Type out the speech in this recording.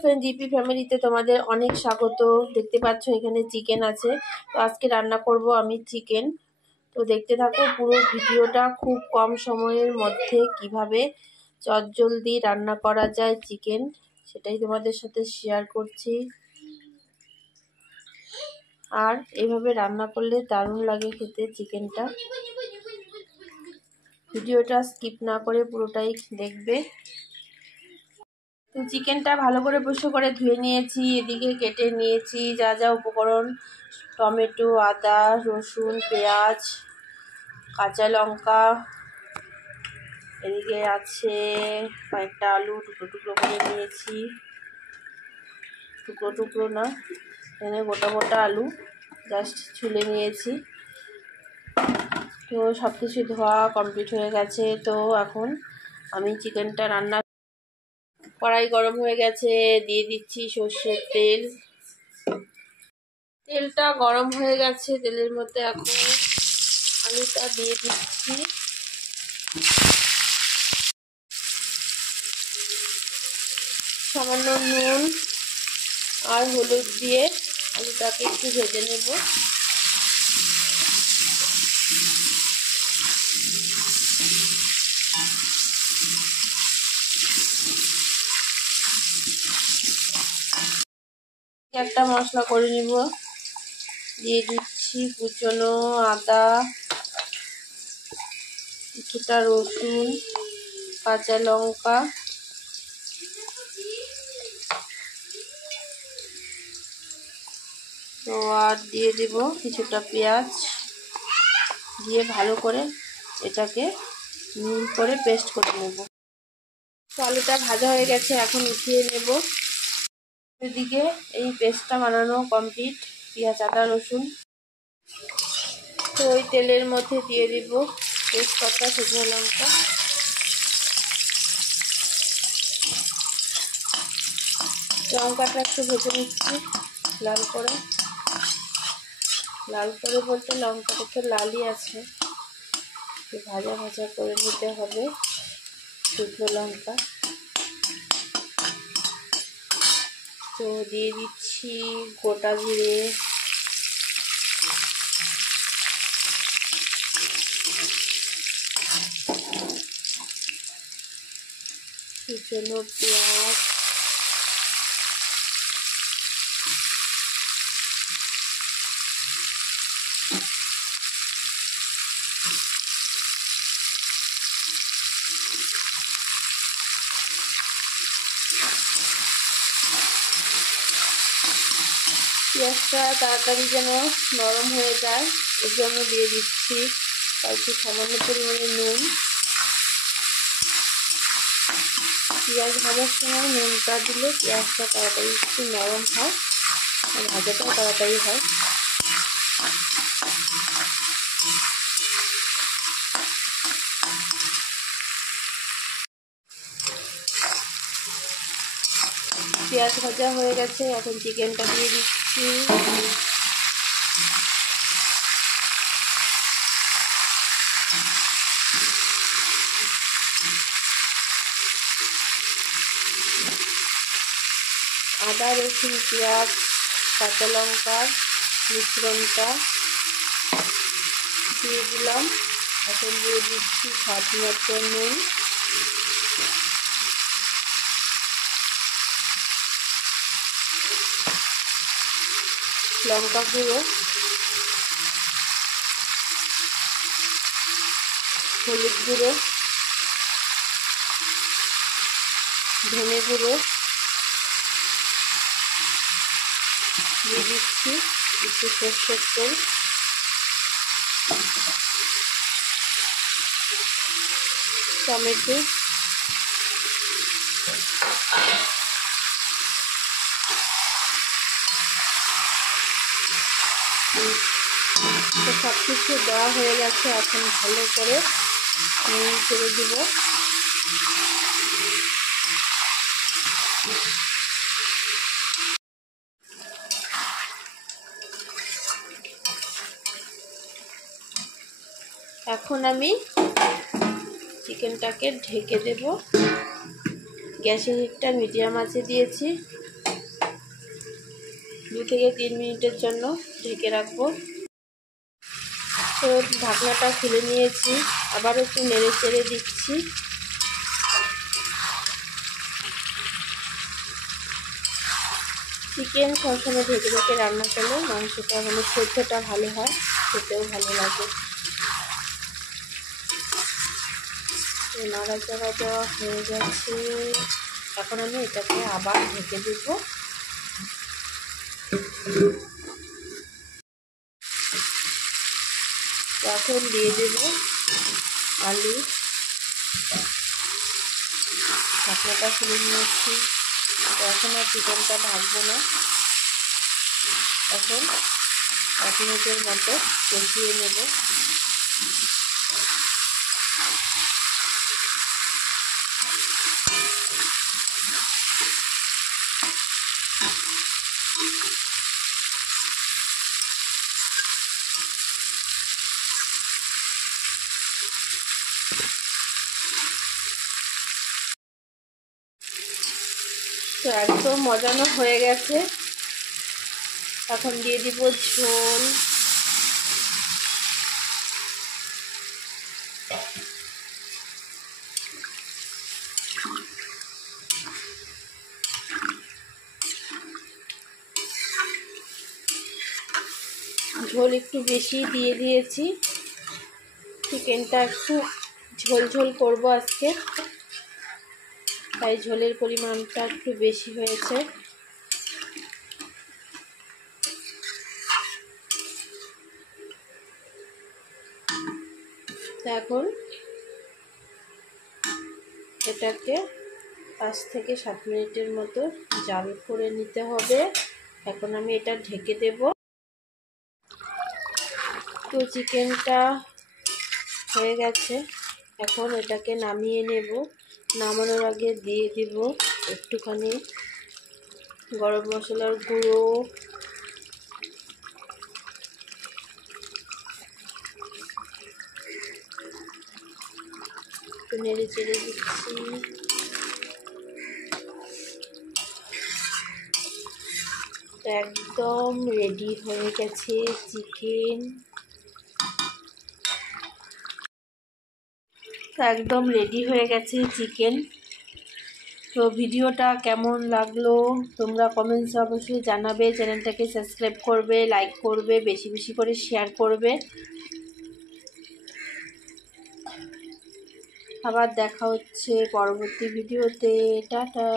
Friend GP ফ্যামিলিতে তোমাদের অনেক স্বাগত। দেখতে পাচ্ছ এখানে চিকেন আছে। তো আজকে রান্না করব আমি চিকেন। তো দেখতে থাকো পুরো ভিডিওটা। খুব কম সময়ের মধ্যে কিভাবে চটজলদি রান্না করা যায় চিকেন, সেটাই তোমাদের সাথে শেয়ার করছি। আর এইভাবে রান্না করলে দারুণ লাগে খেতে চিকেনটা। ভিডিওটা স্কিপ না করে পুরোটাই দেখবে। তো চিকেনটা ভালো করে পরিষ্কার করে ধুয়ে নিয়েছি। এদিকে কেটে নিয়েছি যা যা উপকরণ: টমেটো, আদা, রসুন, পেঁয়াজ, কাঁচা লঙ্কা। এদিকে আছে কয়েকটা আলু টুকরো টুকরো করে নিয়েছি। টুকরো টুকরো না, এখানে গোটা গোটা আলু জাস্ট ছুলে নিয়েছি। তো সব কিছু ধোয়া কমপ্লিট হয়ে গেছে। তো এখন আমি চিকেনটা রান্না। কড়াই গরম হয়ে গেছে, দিয়ে দিচ্ছি সর্ষের তেল। তেলটা গরম হয়ে গেছে, তেলের মধ্যে এখন আলুটা দিয়ে দিচ্ছি। সামান্য নুন আর হলুদ দিয়ে আলুটাকে একটু ভেজে নেব। একটা মশলা করে নিব। দিয়ে দিচ্ছি কুচনো আদা, কিছুটা রসুন, কাঁচা লঙ্কা, তো আর দিয়ে দেব কিছুটা পেঁয়াজ। দিয়ে ভালো করে এটাকে মিহি করে পেস্ট করে নেব। আলুটা ভাজা হয়ে গেছে, এখন উঠিয়ে নেব। এদিকে এই পেস্টটা বানানো কমপ্লিট, পেঁয়াজ, আদা, রসুন। তো ওই তেলের মধ্যে দিয়ে দিব তেজপাতা, শুকনো লঙ্কা। লঙ্কাটা একটু ভেজে নিচ্ছি লাল করে। লাল করে বলতে লঙ্কাটা তো লালই আছে, একটু ভাজা ভাজা করে নিতে হবে শুকনো লঙ্কা। তো দিয়ে দিচ্ছি গোটা জিরে, কুচনো পেঁয়াজ, পেঁয়াজটা তাড়াতাড়ি যেন নরম হয়ে যায় এর জন্য দিয়ে দিচ্ছি একটু সামান্য পরিমাণে নুন। পেঁয়াজ ভাজার সময় নুনটা দিলে পেঁয়াজটা তাড়াতাড়ি একটু নরম হয় আর ভাজাটাও তাড়াতাড়ি হয়। পেঁয়াজ ভাজা হয়ে গেছে, এখন চিকেনটা দিয়ে দিচ্ছি। আদা, রসুন, পেঁয়াজ, কাঁচা লঙ্কার মিশ্রণটা দিয়ে দিলাম। এখন দিয়ে দিচ্ছি স্বাদ মতো নুন, লঙ্কা গুঁড়ো, হলুদ গুঁড়ো, ধনে গুঁড়ো, দিয়ে দিচ্ছি একটু সরষের তেল, টমেটো, তো সব কিছু দেওয়া হয়ে গেছে। এখন ভালো করে করে দিব। এখন আমি চিকেনটাকে ঢেকে দেব। গ্যাসের হিটটা মিডিয়াম আঁচে দিয়েছি। 2 থেকে 3 মিনিটের জন্য ঢেকে রাখবো। তো ঢাকনাটা খুলে নিয়েছি, আবার একটু নেড়ে চেড়ে দিচ্ছি। চিকেন সবসময় ঢেকে ঢেকে রান্না করলে মাংসটা মানে সেদ্ধটা ভালো হয়, খেতেও ভালো লাগে। নাড়াচাড়া দেওয়া হয়ে গেছে, এখন আমি এটাকে আবার ঢেকে দেবো। এখন দিয়ে দেব আলু। ঢাকনাটা খুলে নিয়েছি। এখন আর চিকেনটা ঢাকবো না, এখন 1 মিনিটের মতো কষিয়ে নেব। তো একদম মজানো হয়ে গেছে। এখন দিয়ে দিব ঝোল। ঝোল একটু বেশি দিয়ে দিয়েছি, চিকেনটা একটু ঝোল ঝোল করবো আজকে, তাই ঝোলের পরিমাণটা একটু বেশি হয়েছে। এখন এটাকে 5 থেকে 7 মিনিটের মতো জাল করে নিতে হবে। এখন আমি এটা ঢেকে দেব। তো চিকেনটা হয়ে গেছে, এখন এটাকে নামিয়ে নেব। নামানোর আগে দিয়ে দিব একটুখানি গরম মশলার গুঁড়ো, একটু নেড়ে চেড়ে দিচ্ছি। একদম রেডি হয়ে গেছে চিকেন। একদম রেডি হয়ে গেছে চিকেন। তো ভিডিওটা কেমন লাগলো তোমরা কমেন্টসে অবশ্যই জানাবে। চ্যানেলটাকে সাবস্ক্রাইব করবে, লাইক করবে, বেশি বেশি করে শেয়ার করবে। আবার দেখা হচ্ছে পরবর্তী ভিডিওতে। টাটা।